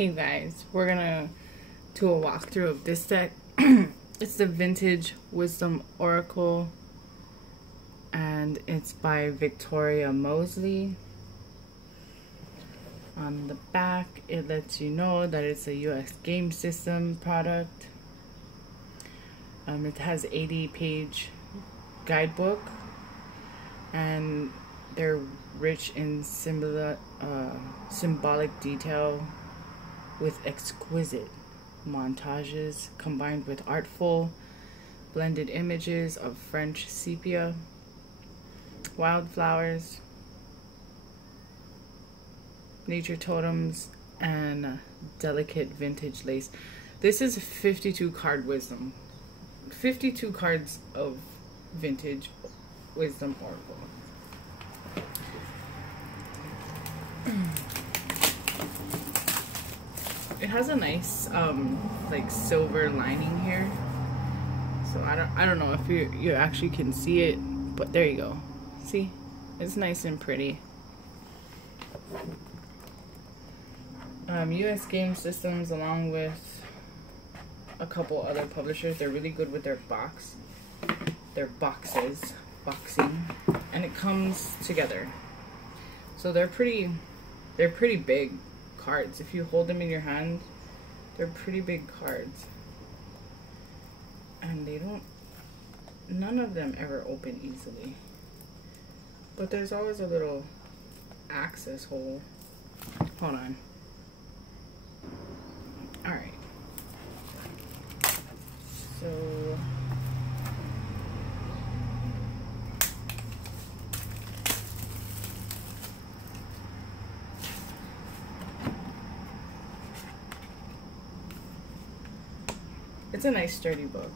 Hey guys, we're gonna do a walkthrough of this deck. It's the Vintage Wisdom Oracle and it's by Victoria Mosely. On the back it lets you know that it's a U.S. Game System product. It has 80-page guidebook and they're rich in symbolic detail with exquisite montages combined with artful blended images of French sepia, wildflowers, nature totems, and delicate vintage lace. This is 52 card wisdom. 52 cards of vintage wisdom oracle. It has a nice like silver lining here, so I don't know if you actually can see it, but there you go. See, it's nice and pretty. U.S. Game Systems, along with a couple other publishers, they're really good with their boxing, and it comes together. So they're pretty big cards. If you hold them in your hand, they're pretty big cards, and none of them ever open easily, but there's always a little access hole. Hold on. All right, so it's a nice sturdy book.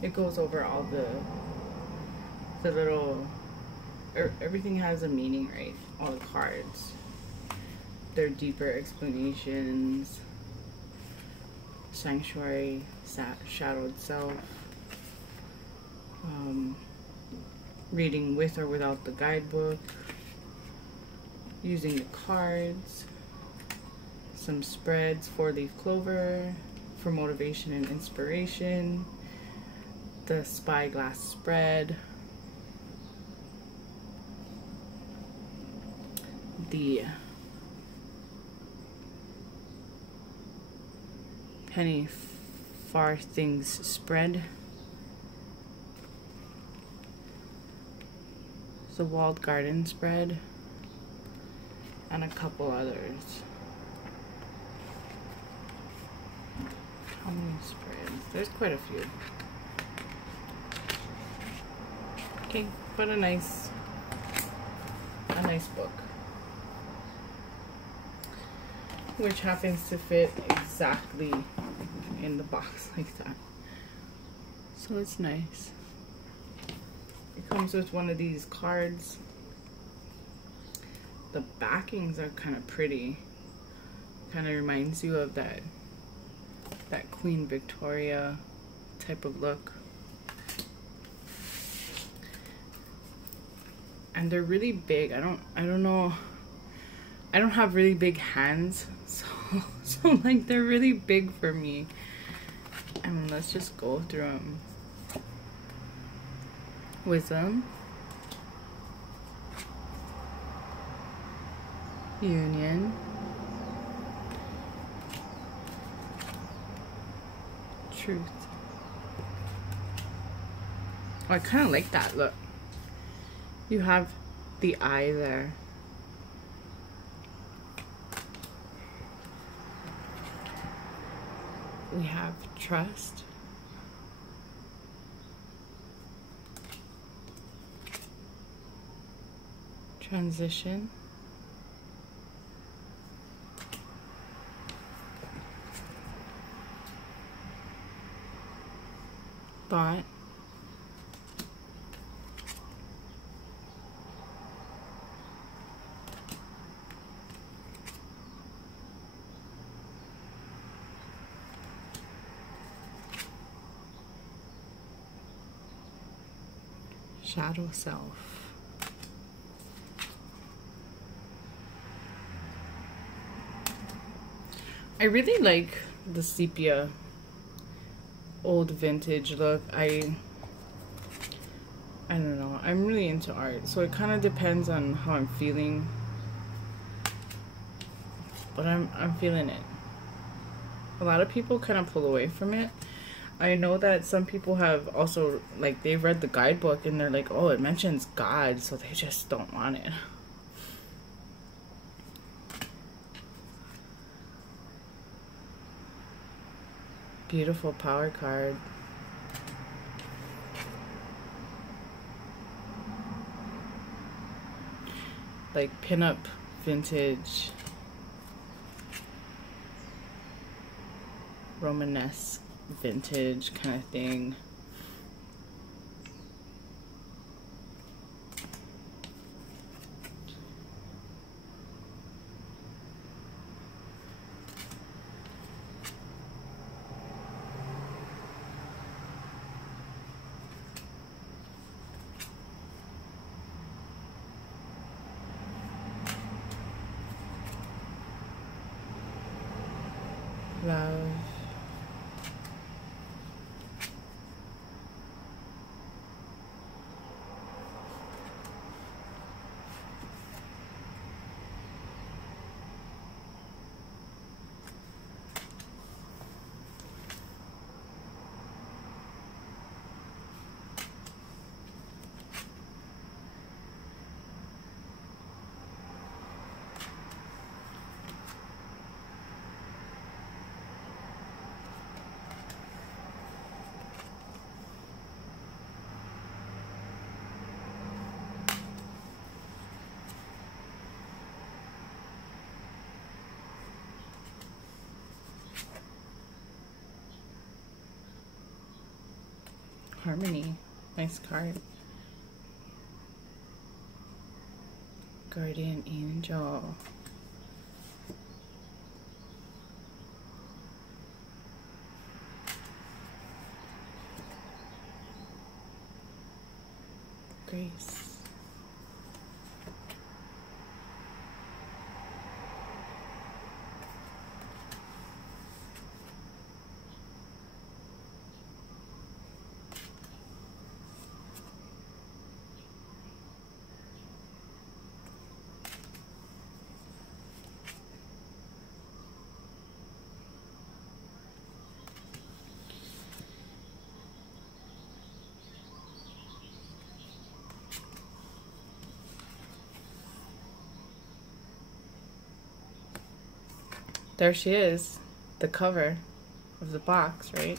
It goes over all the little, everything has a meaning, right? All the cards, their deeper explanations, sanctuary, shadowed self, reading with or without the guidebook, using the cards, some spreads, 4-leaf clover for motivation and inspiration, the spyglass spread, the penny farthings spread, the walled garden spread, and a couple others. How many spreads? There's quite a few. Okay, but a nice book, which happens to fit exactly in the box like that. So it's nice. It comes with one of these cards. The backings are kind of pretty. Kind of reminds you of that Queen Victoria type of look. And they're really big. I don't know. I don't have really big hands, so like they're really big for me. And let's just go through them. Wisdom, union, truth. Oh, I kind of like that. Look, you have the eye there. We have trust, transition, thought, shadow self. I really like the sepia old vintage look. I don't know. I'm really into art, so it kind of depends on how I'm feeling. But I'm feeling it. A lot of people kind of pull away from it. I know that some people have also, like, they've read the guidebook and they're like, oh, it mentions God, so they just don't want it. Beautiful power card. Like pinup vintage Romanesque vintage kind of thing. Love. Harmony. Nice card. Guardian Angel. Grace. There she is, the cover of the box, right?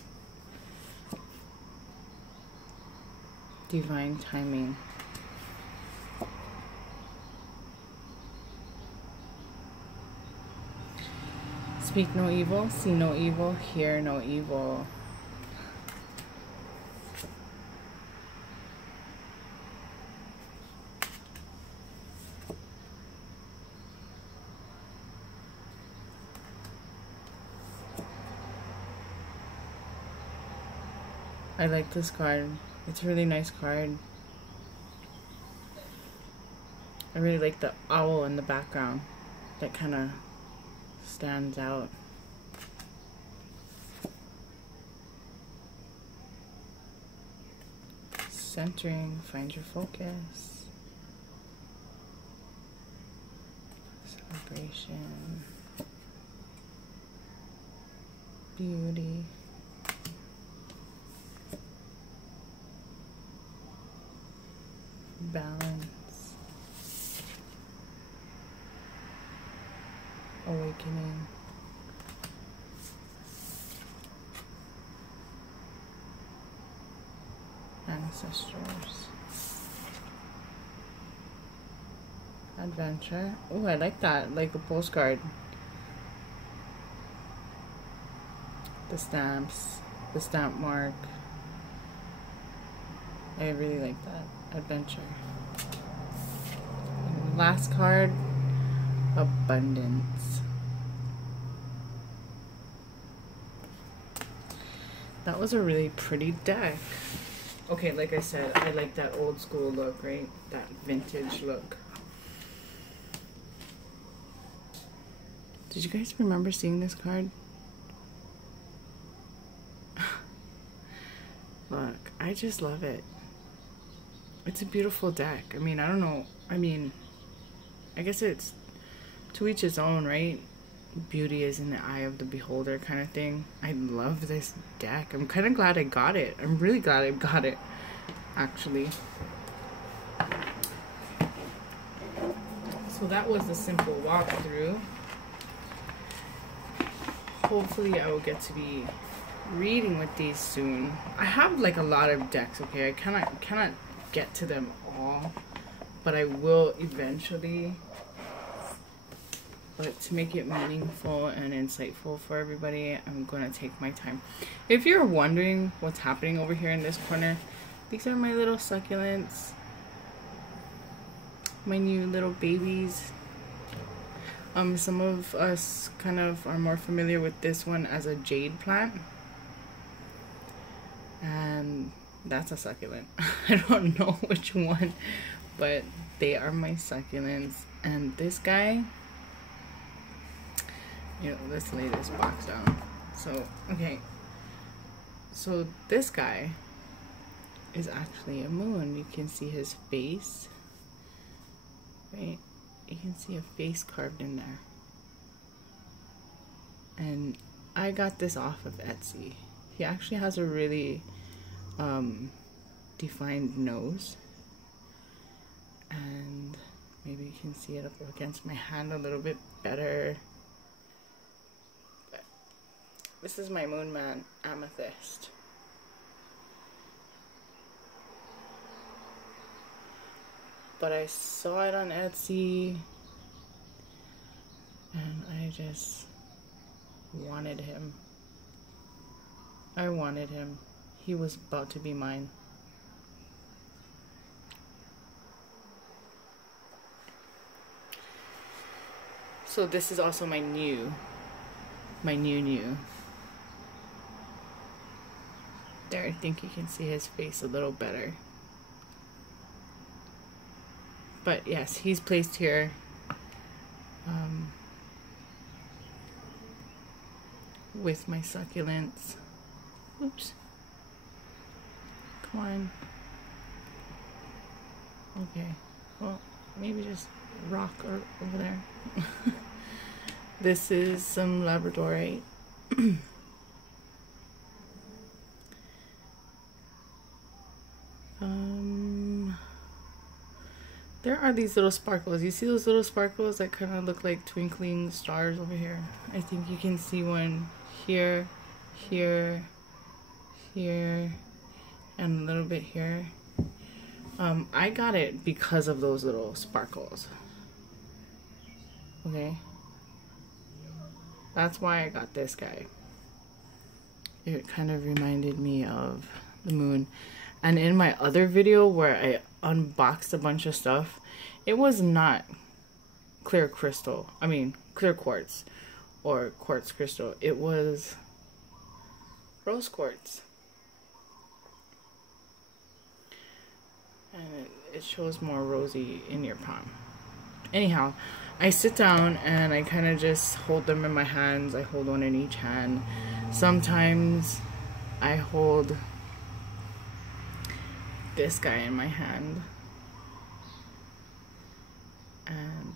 Divine timing. Speak no evil, see no evil, hear no evil. I like this card. It's a really nice card. I really like the owl in the background. That kind of stands out. Centering, find your focus. Celebration. Beauty. Balance. Awakening. Ancestors. Adventure. Oh, I like that. Like a postcard. The stamps. The stamp mark. I really like that. Adventure. And last card. Abundance. That was a really pretty deck. Okay, like I said, I like that old school look, right? That vintage look. Did you guys remember seeing this card? Look, I just love it. It's a beautiful deck. I mean, I don't know. I mean, I guess it's to each his own, right? Beauty is in the eye of the beholder kind of thing. I love this deck. I'm kind of glad I got it. I'm really glad I got it, actually. So that was the simple walkthrough. Hopefully I will get to be reading with these soon. I have like a lot of decks, okay? I cannot get to them all, but I will eventually. But to make it meaningful and insightful for everybody, I'm gonna take my time. If you're wondering what's happening over here in this corner, these are my little succulents. My new little babies. Some of us kind of are more familiar with this one as a jade plant. And that's a succulent. I don't know which one, but they are my succulents. And this guy, you know, let's lay this box down. So, okay. So this guy is actually a moon. You can see his face. Right? You can see a face carved in there. And I got this off of Etsy. He actually has a really defined nose. And maybe you can see it up against my hand a little bit better. But this is my Moon Man Amethyst. But I saw it on Etsy and I just wanted him. I wanted him. He was about to be mine. So this is also my new. There, I think you can see his face a little better. But yes, he's placed here. With my succulents. Oops. Come on. Okay. Well, maybe just rock over there. This is some labradorite. There are these little sparkles. You see those little sparkles that kind of look like twinkling stars over here? I think you can see one here, here, here, and a little bit here. I got it because of those little sparkles. Okay? That's why I got this guy. It kind of reminded me of the moon. And in my other video where I unboxed a bunch of stuff, it was not clear crystal. I mean, clear quartz or quartz crystal. It was rose quartz. And it shows more rosy in your palm. Anyhow, I sit down and I kind of just hold them in my hands. I hold one in each hand. Sometimes I hold this guy in my hand, and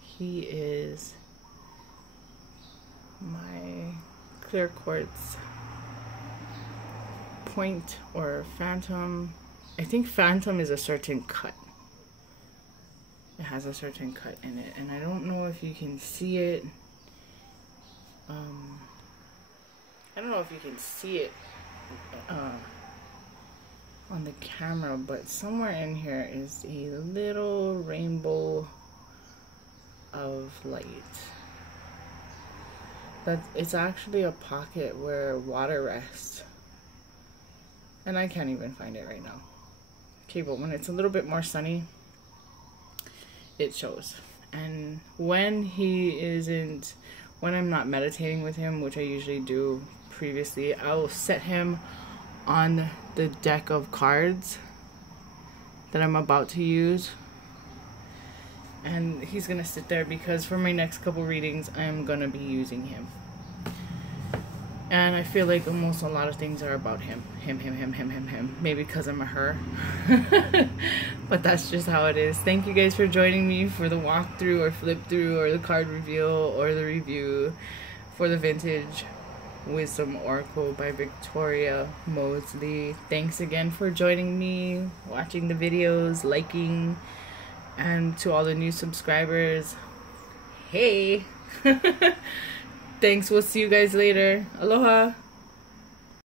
he is my clear quartz point or phantom. I think phantom is a certain cut. It has a certain cut in it, and I don't know if you can see it. I don't know if you can see it on the camera, but somewhere in here is a little rainbow of light. But it's actually a pocket where water rests, and I can't even find it right now. Okay, but when it's a little bit more sunny, it shows. And when when I'm not meditating with him, which I usually do previously, I will set him on the deck of cards that I'm about to use, and he's gonna sit there because for my next couple readings I'm gonna be using him. And I feel like almost a lot of things are about him. Maybe because I'm a her. But that's just how it is. Thank you guys for joining me for the walkthrough or flip through or the card reveal or the review for the Vintage Wisdom Oracle by Victoria Mosely. Thanks again for joining me, watching the videos, liking, and to all the new subscribers, hey! Thanks, we'll see you guys later. Aloha!